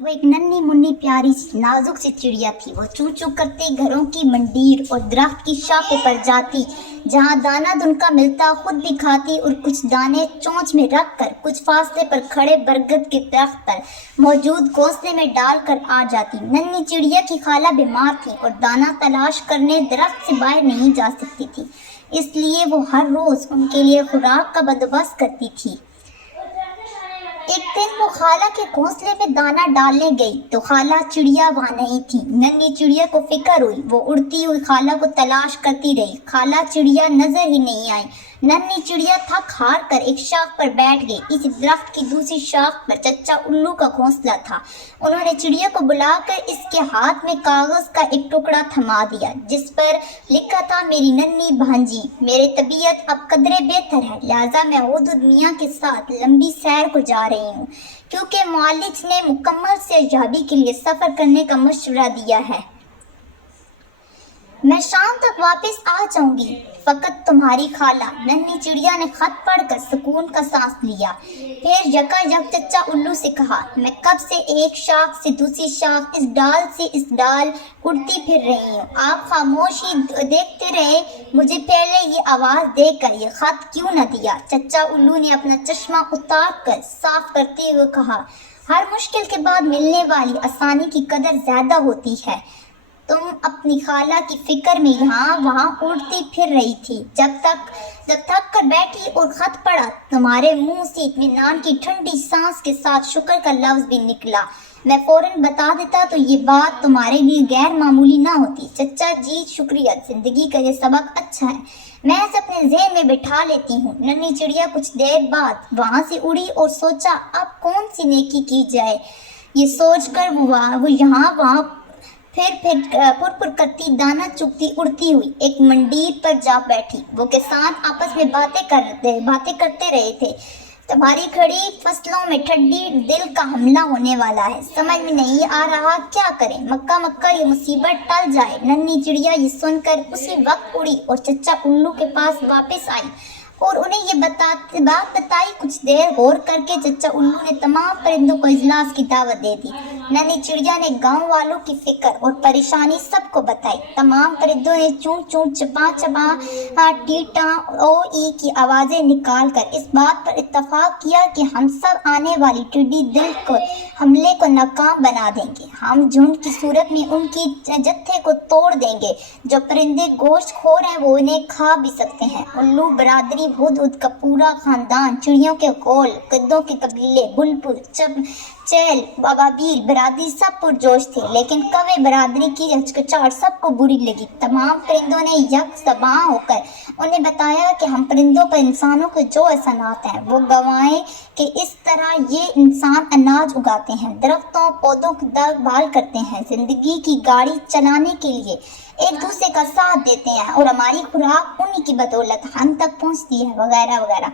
वो एक नन्ही मुन्नी प्यारी सी नाजुक सी चिड़िया थी। वो चू चू करते घरों की मंडीर और दरख्त की शाखों पर जाती, जहाँ दाना दुनका मिलता खुद भी खाती और कुछ दाने चोंच में रख कर कुछ फासले पर खड़े बरगद के दरख्त पर मौजूद घोंसले में डाल कर आ जाती। नन्ही चिड़िया की खाला बीमार थी और दाना तलाश करने दरख्त से बाहर नहीं जा सकती थी, इसलिए वो हर रोज उनके लिए खुराक का बंदोबस्त करती थी। एक दिन वो खाला के घोंसले में दाना डालने गई तो खाला चिड़िया वहां नहीं थी। नन्ही चिड़िया को फिक्र हुई। वो उड़ती हुई खाला को तलाश करती रही। खाला चिड़िया नजर ही नहीं आई। नन्ही चिड़िया थक हार कर एक शाख पर बैठ गई। इस दरख्त की दूसरी शाख पर चच्चा उल्लू का घोंसला था। उन्होंने चिड़िया को बुलाकर इसके हाथ में कागज का एक टुकड़ा थमा दिया, जिस पर लिखा था, मेरी नन्ही भांजी, मेरी तबीयत अब कदरे बेहतर है, लिहाजा मैं हुदहुद मियाँ के साथ लंबी सैर को जा रही हूँ, क्योंकि मालिक ने मुकम्मल सेहतयाबी के लिए सफर करने का मशवरा दिया है। मैं शाम तक वापस आ जाऊंगी, फकत तुम्हारी खाला। नन्ही चिड़िया ने खत पढ़कर सुकून का सांस लिया। फिर यकायक चच्चा उल्लू से कहा, मैं कब से एक शाख से दूसरी शाख, इस डाल से इस डाल उड़ती फिर रही हूँ। आप खामोशी देखते रहे, मुझे पहले ये आवाज़ देकर ये खत क्यों न दिया। चच्चा उल्लू ने अपना चश्मा उतार कर साफ करते हुए कहा, हर मुश्किल के बाद मिलने वाली आसानी की कदर ज्यादा होती है। तुम अपनी खाला की फिक्र में यहाँ वहाँ उड़ती फिर रही थी, जब थक कर बैठी और खत पढ़ा, तुम्हारे मुंह से इत्मीनान की ठंडी सांस के साथ शुक्र का लफ्ज भी निकला। मैं फौरन बता देता तो ये बात तुम्हारे लिए गैर मामूली ना होती। चच्चा जी शुक्रिया, जिंदगी का ये सबक अच्छा है, मैं इसे अपने ज़हन में बिठा लेती हूँ। नन्ही चिड़िया कुछ देर बाद वहाँ से उड़ी और सोचा, अब कौन सी नेकी की जाए। ये सोचकर वो यहाँ वहाँ फिर फुर करती दाना चुगती उड़ती हुई एक मंडीर पर जा बैठी। वो किसान आपस में बातें करते रहे थे। तुम्हारी खड़ी फसलों में ठंडी दिल का हमला होने वाला है, समझ में नहीं आ रहा क्या करें, मक्का ये मुसीबत टल जाए। नन्ही चिड़िया ये सुनकर उसी वक्त उड़ी और चच्चा उल्लू के पास वापस आई और उन्हें ये बात बताई। कुछ देर गौर करके चच्चा उल्लू ने तमाम परिंदों को इजलास की दावत दे दी। नन्ही चिड़िया ने गांव वालों की फिक्र और परेशानी सबको बताई। तमाम परिंदों ने चूं चूं चपा चपा टीटा ओ ई की आवाज़ें निकाल कर इस बात पर इत्तफाक किया कि हम सब आने वाली टिड्डी दिल को हमले को नाकाम बना देंगे। हम झुंड की सूरत में उनकी जत्थे को तोड़ देंगे। जो परिंदे गोश्त खोर हैं वो इन्हें खा भी सकते हैं। उल्लू बरादरी, हुदहुद का पूरा खानदान, चिड़ियों के कौल, गद्दों के कबीले, बुलबुल, चैल, अबाबील बरादरी सब पुरजोश थे, लेकिन कौवे बरादरी की हिचकिचाहट सबको बुरी लगी। तमाम परिंदों ने यकसबां होकर उन्हें बताया कि हम परिंदों पर इंसानों के जो एहसानात हैं वो गवाएं कि इस तरह ये इंसान अनाज उगाते हैं, दरख्तों पौधों की देखभाल करते हैं, जिंदगी की गाड़ी चलाने के लिए एक दूसरे का साथ देते हैं और हमारी खुराक उन्हीं की बदौलत हम तक पहुंचती है, वगैरह वगैरह।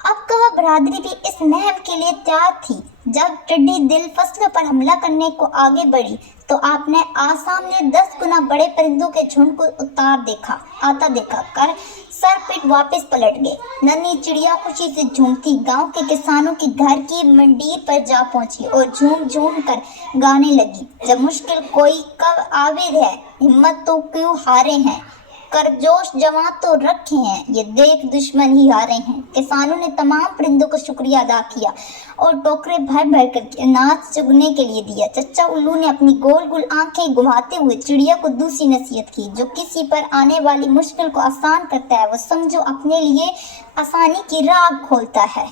अब कौवा बरादरी भी इस मुहिम के लिए तैयार थी। जब टिड्डी दिल फसलों पर हमला करने को आगे बढ़ी तो आपने सामने 10 गुना बड़े परिंदों के झुंड को आता देखा कर सर पीट वापस पलट गए। नन्ही चिड़िया खुशी से झूमती गांव के किसानों के घर की मंडीर पर जा पहुंची और झूम झूम कर गाने लगी, जब मुश्किल कोई कब आविद है, हिम्मत तो क्यों हारे हैं, करजोश जवां तो रखे हैं, ये देख दुश्मन ही हारे हैं। किसानों ने तमाम परिंदों का शुक्रिया अदा किया और टोकरे भर भर कर अनाज चुगने के लिए दिया। चच्चा उल्लू ने अपनी गोल गोल आंखें घुमाते हुए चिड़िया को दूसरी नसीहत की, जो किसी पर आने वाली मुश्किल को आसान करता है वो समझो अपने लिए आसानी की राह खोलता है।